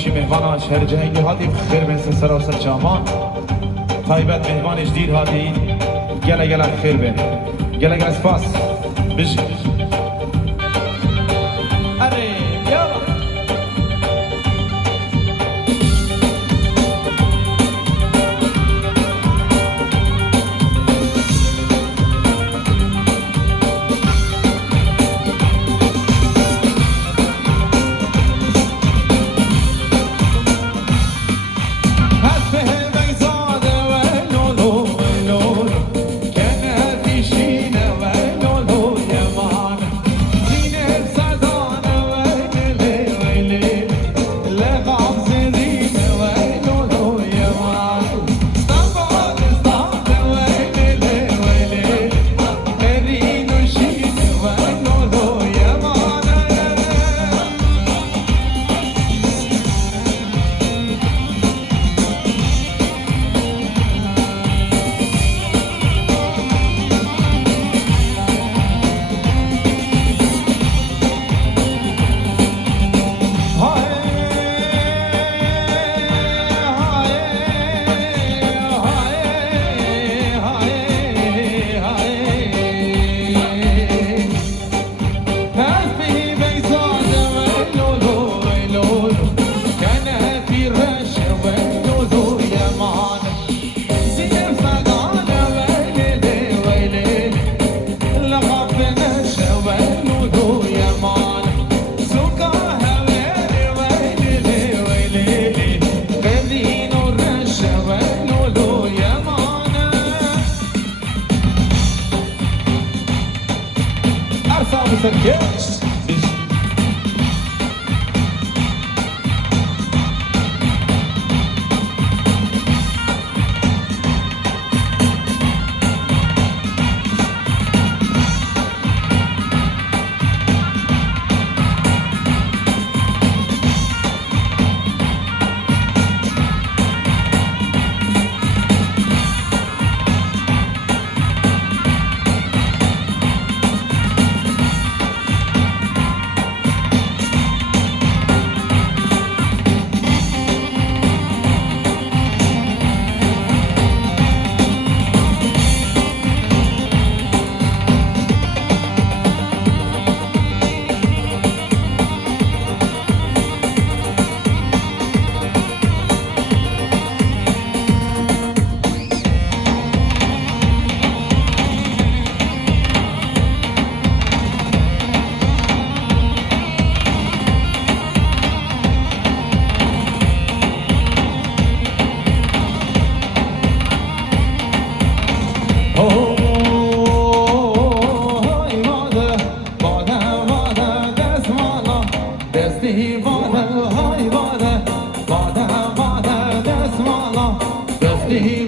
باشی مهمانش هر جهنگی هاتی خیر بین سراسر جامان طایبت مهمانش دیر هاتی گله گله خیر بین گله گله سپاس بجی اره یالا Yes.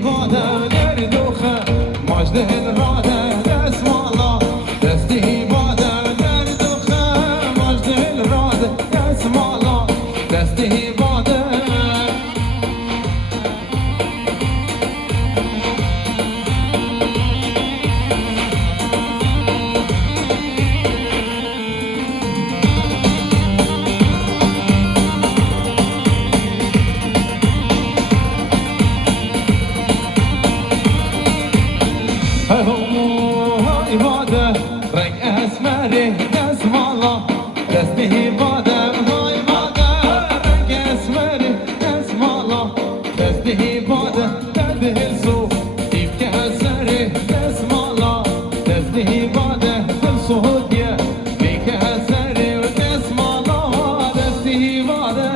باده در دوخه مجده الراده دست مالا دستی باده در دوخه مجده الراده دست مالا دستی باده های باده رنگ اسمری دست مالا دستی باده های باده رنگ اسمری دست مالا دستی باده درد هلسو دیو که سری دست مالا دستی باده دل سهودیه بی که سری دست مالا دستی باده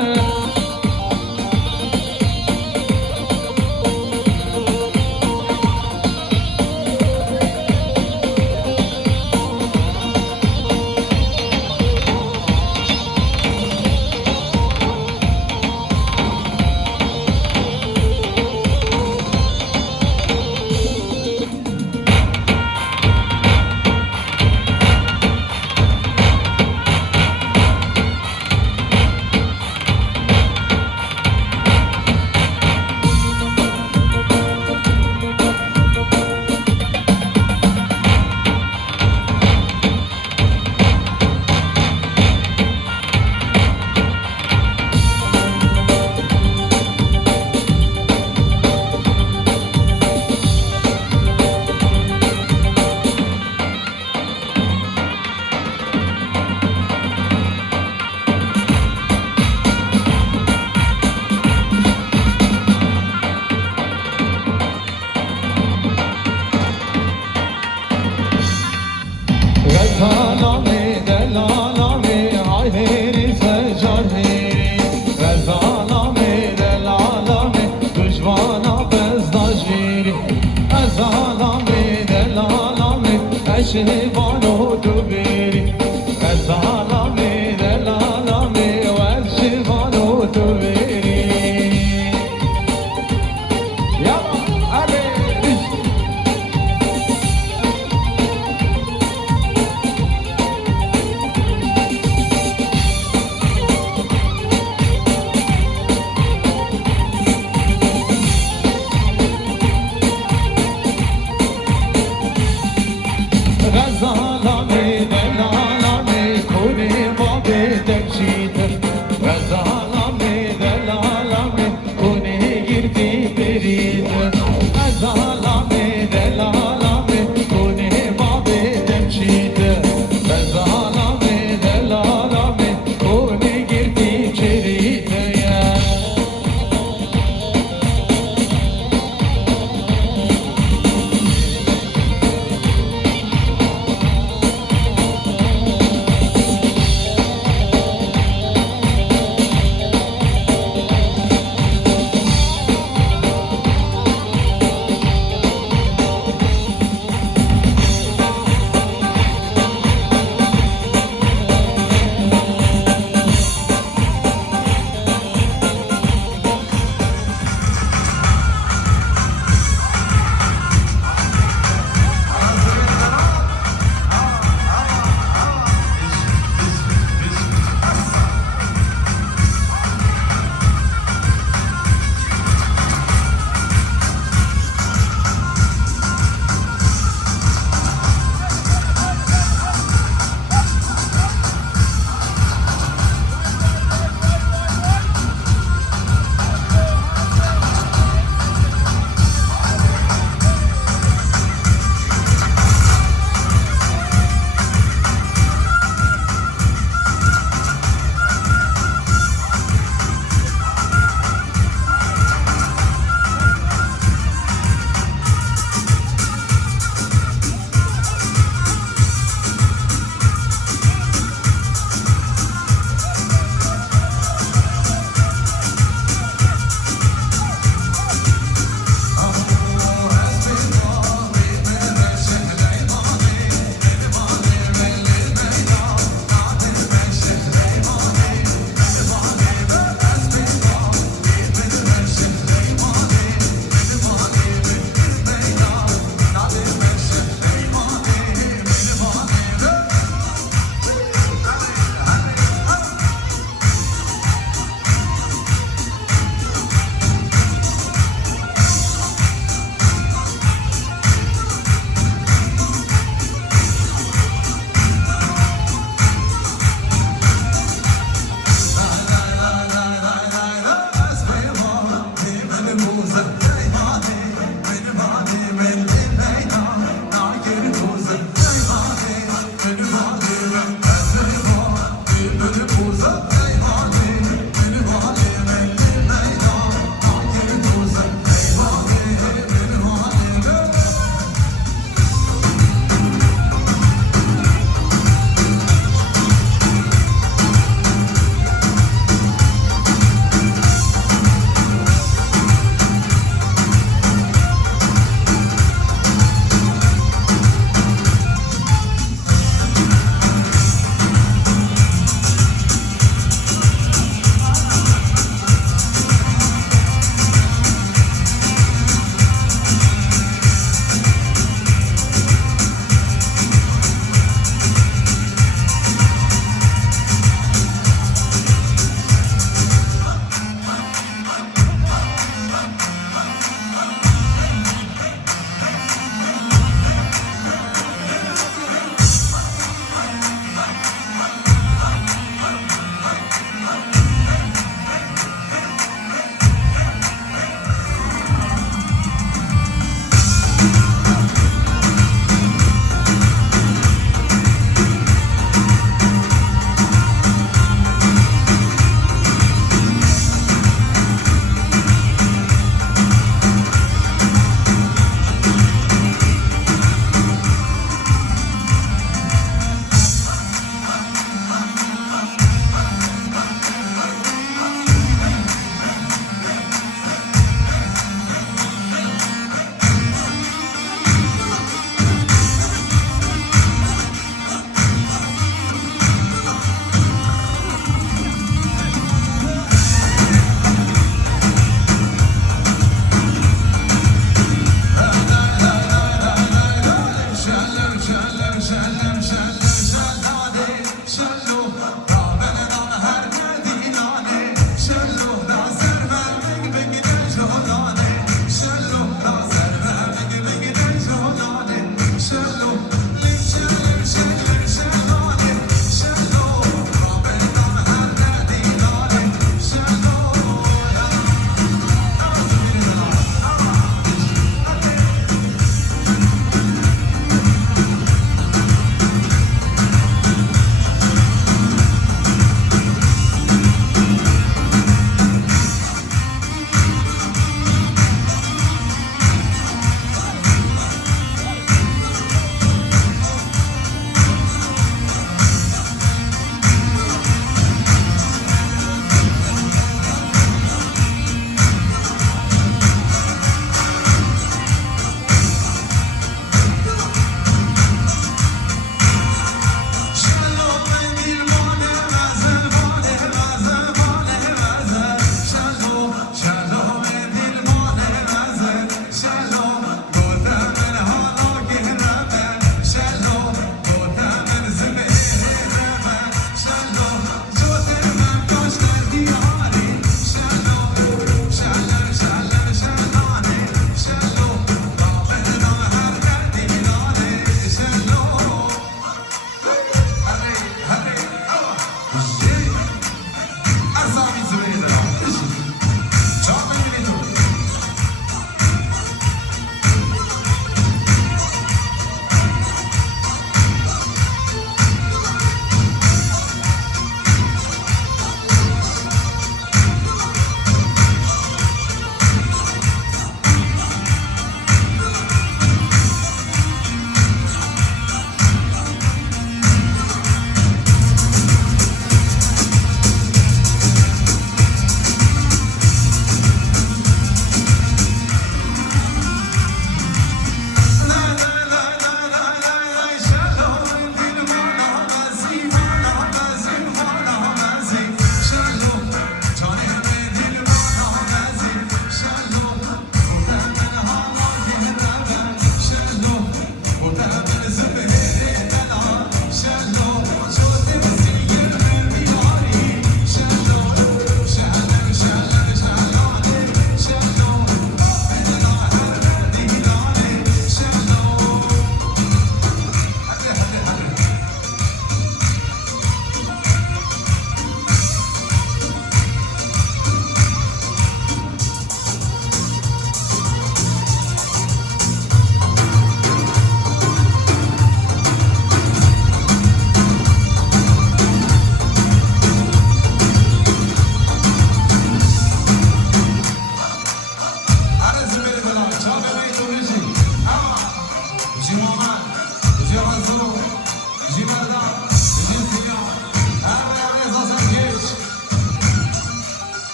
غزالامي دلالامي عهيري سجرهيري غزالامي دلالامي دجوانا بزداجيري غزالامي دلالامي اشهبانو تبيري غزالامي دلالامي واشهبانو تبيري يلا علي غزالامي دلالامي كوني بابي تكشيتر غزالامي دلالامي كوني جرتي بريتر غزالامي دلالامي كوني بابي تكشيتر غزالامي دلالامي كوني جرتي بريتر يا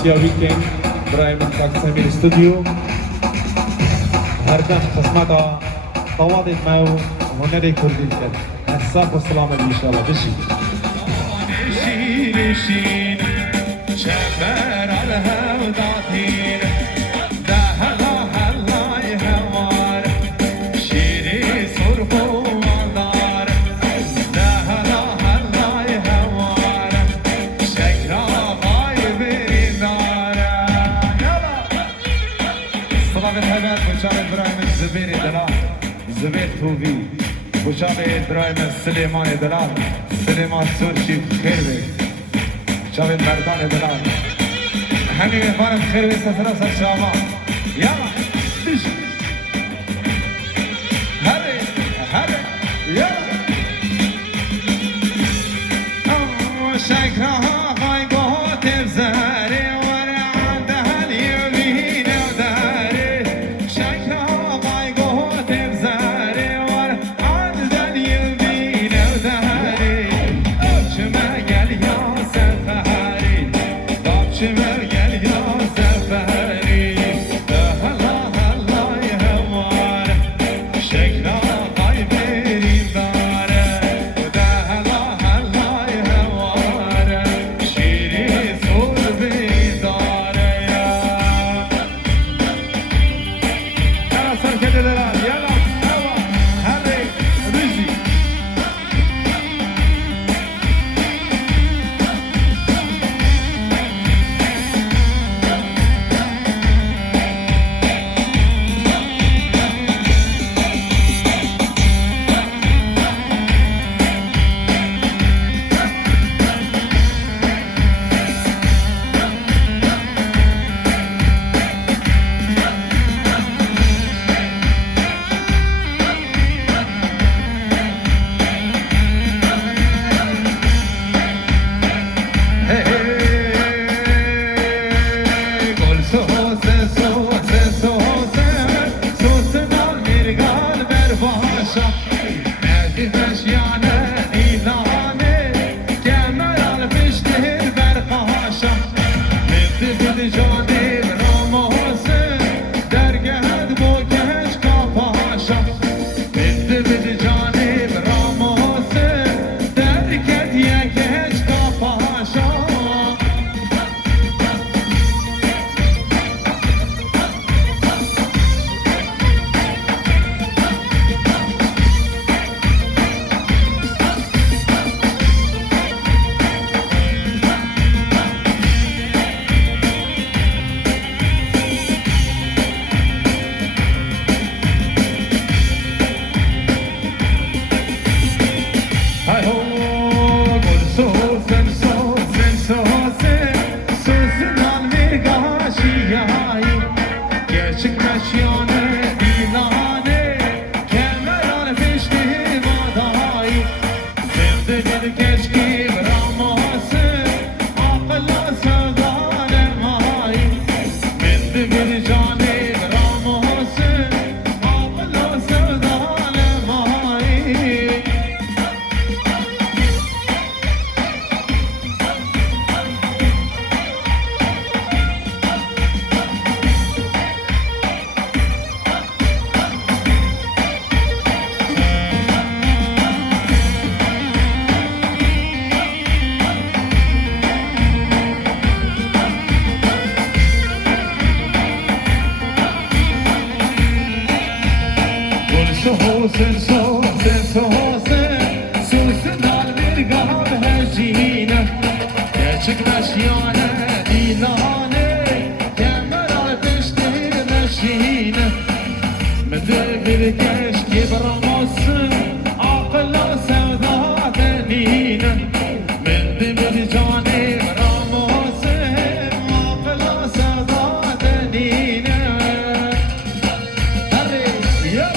آسیا ویکند برای من پاکستان می استودیو هر دم قسمت طواد ما و هنر کردی کرد حساب و سلامت انشاءالله بشی شیر شیر شبر الهوداتین زبير توفي وشابه إبراهيم سليمان دلال سليمان سورشي خير بي شابه مردان دلال همي مفارم خير بي سسرا سر شاما يلا دش هذي هذي يلا شكرها هاي قوت بزاري ورا عندها اليمين وداري شكرها هاي قوت بزاري ورا عندها اليمين وداري شما قال يا سفاري طب شما قال يا سفاري هلا هلا يهوار شكرها هاي بيري باري وده هلا هلا يهوار شيري صور بيداري يلا سر كده دلال يلا هوا هذي رجي گل سوسه سوسه سوسه سوسه نال میرگال بر باشا ندیدش یانه ایلانه کمرال پشتر بر قاشا مدی بد جانه راموسه درگهد بو کش کافاشا مدی بد جانه راموسه درگهد یکش کافاشا Hey ho, gol sosen sosen sosen sosen al mirgashi ay gerçek meşyane ilane kemeral pişti vaday zinde bir keşki raması akla sevdane ay bindi bir cane raması akla sevdane ay sosen sosen sosen sosen al mirgam hejine gerçek meşyane dilane kemeral piştir meşine mede bir keşke baramasın akla sevda denine mede bir cane baramasın akla sevda denine hadi ya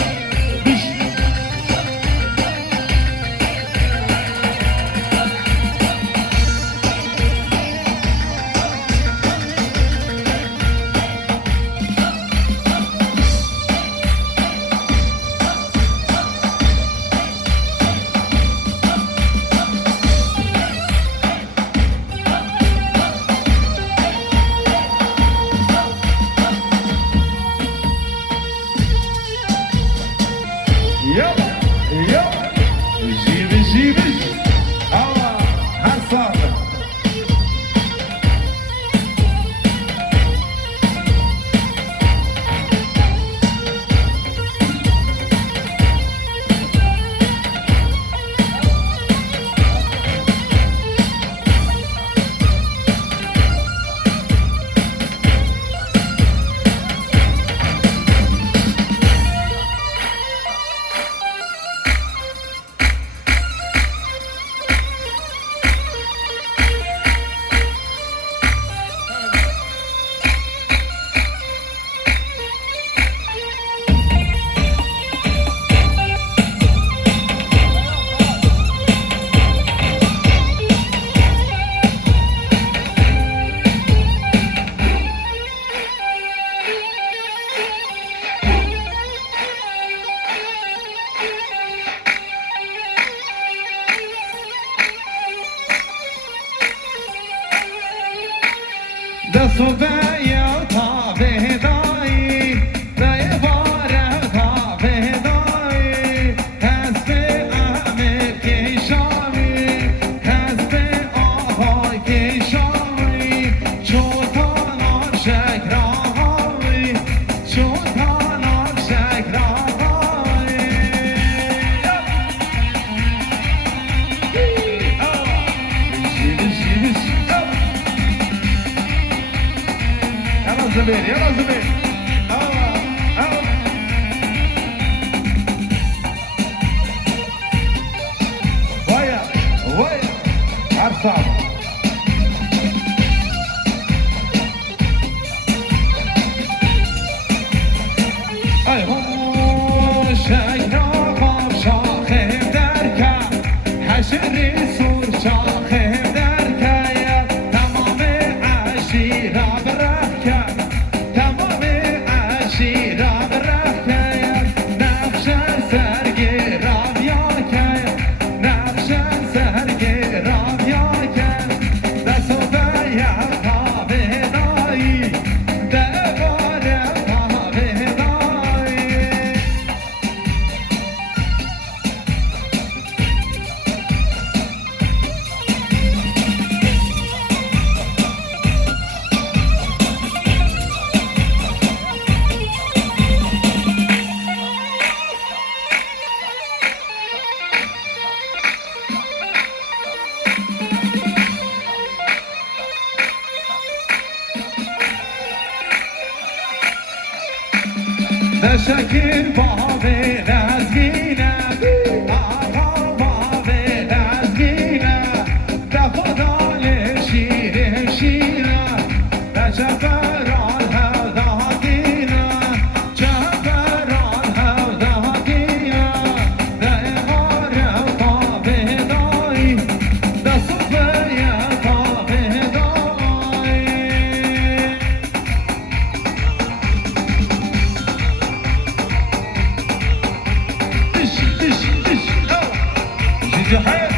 زبير يلا زبير ويا ويا عرصاب اي هم شاينا شاخ دركا حشر سور شاخ دركا يا تمام عشيرة بركة تمام عشيرة بركة يا نقش سرقي رابياك يا نقش سرقي رابياك دسوف يا طابناي دبار طابناي شكل بابي لازقينا آقا بابي لازقينا تفضل شير شيرا تجبر الهداقينا جبر الهداقينا دائمار بابي داي دصفيا بابي داي جحيم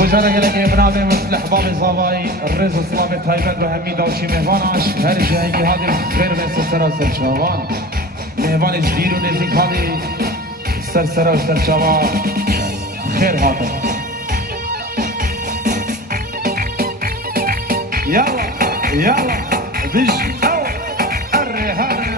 بجانا قلق ابنابي مثل احباب الزواي الرز الصلابي تايبت وهمي داوشي مهواناش هر جهنگی هادي خير بس سراسر شاوان مهوان جديد و نزيك هادي سراسر شاوان خير هادي يلا يلا بيش او الرهان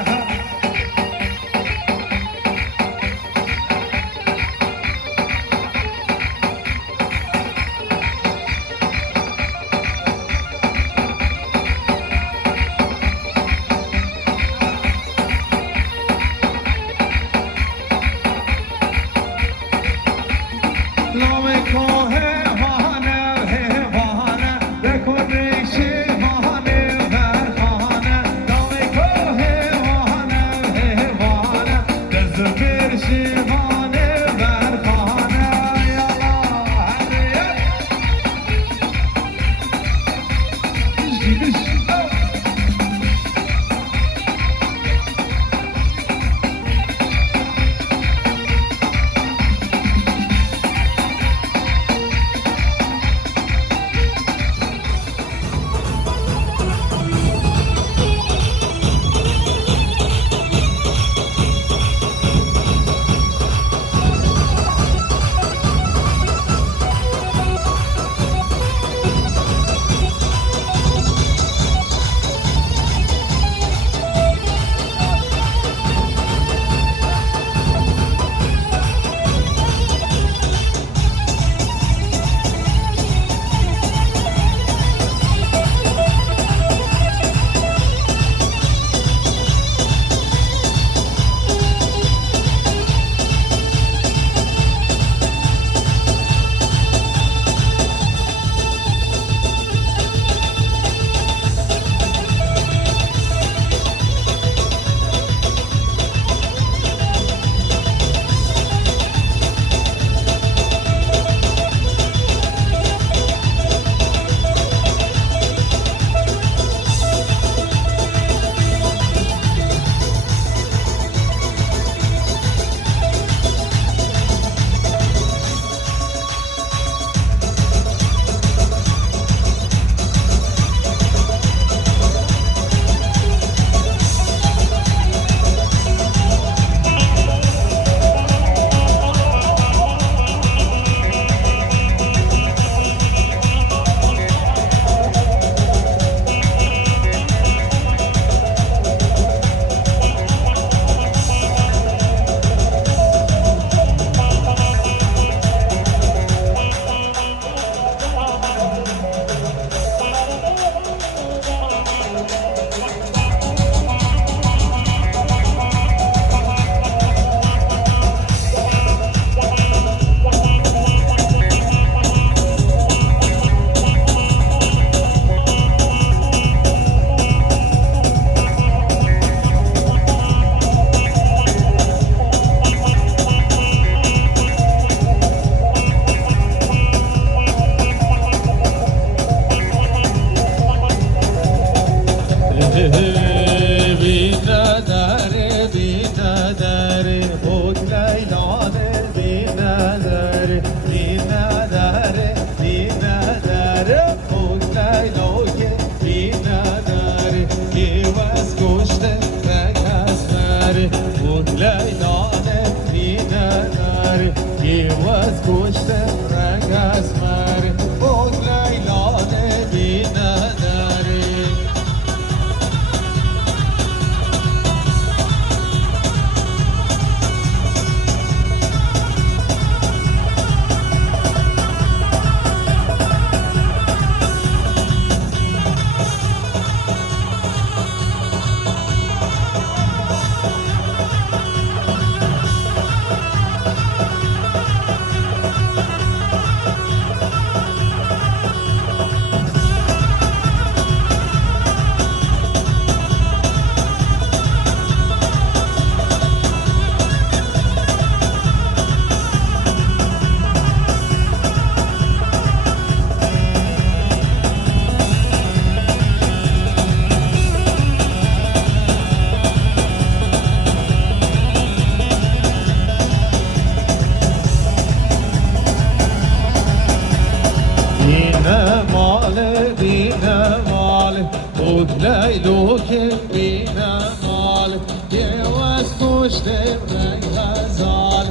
ليلو كبينا مال يواس كشت برنگ غزال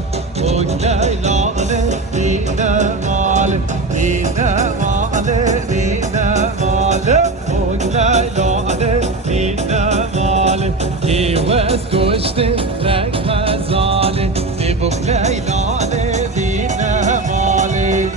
ليلو بينا مال بينا مال بينا مال ليلو بينا مال يواس كشت برنگ غزال ليلو بينا مال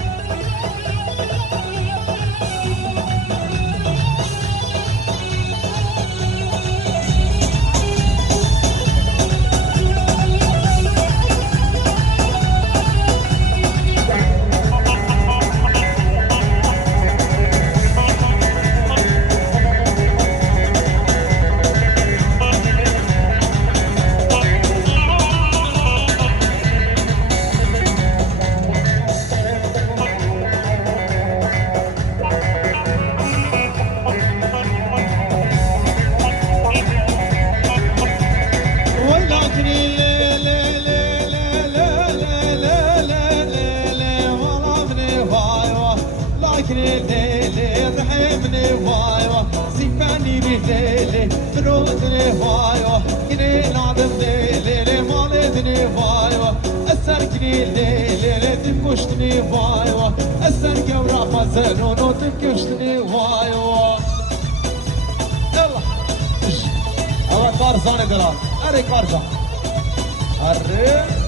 تكشتني وايوا السرقة ورافع زنونو تكشتني وايوا يلا اول بارزان دلال اريك بارزان اريك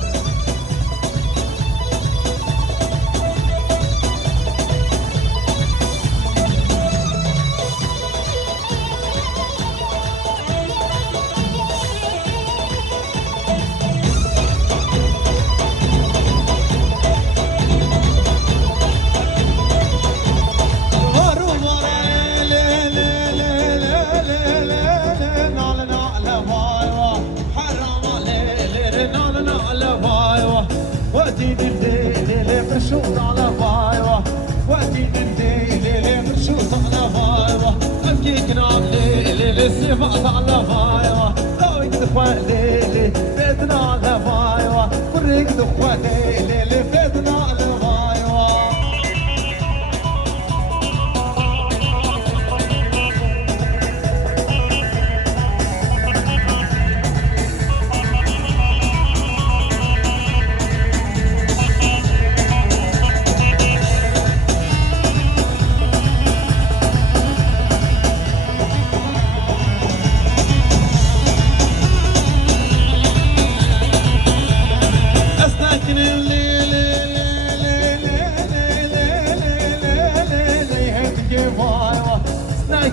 مرشوط على بايوه وقتي الليل مرشوط على بايوه ابكي كنام ليلي السيفات على بايوه ضويك دخوة ليلي بيتنا على بايوه وريك دخوة ليلي بيتنا على بايوه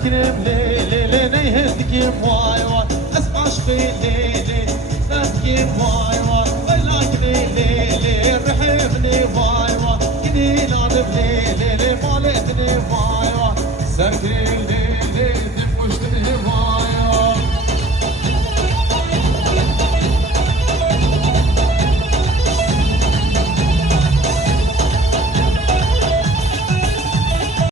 كريم ليلي نيهدك وايوا اسمع شفي ليلي فاتكي وايوا ويلاكني ليلي رحبني وايوا كني نادب ليلي مالتني وايوا سركني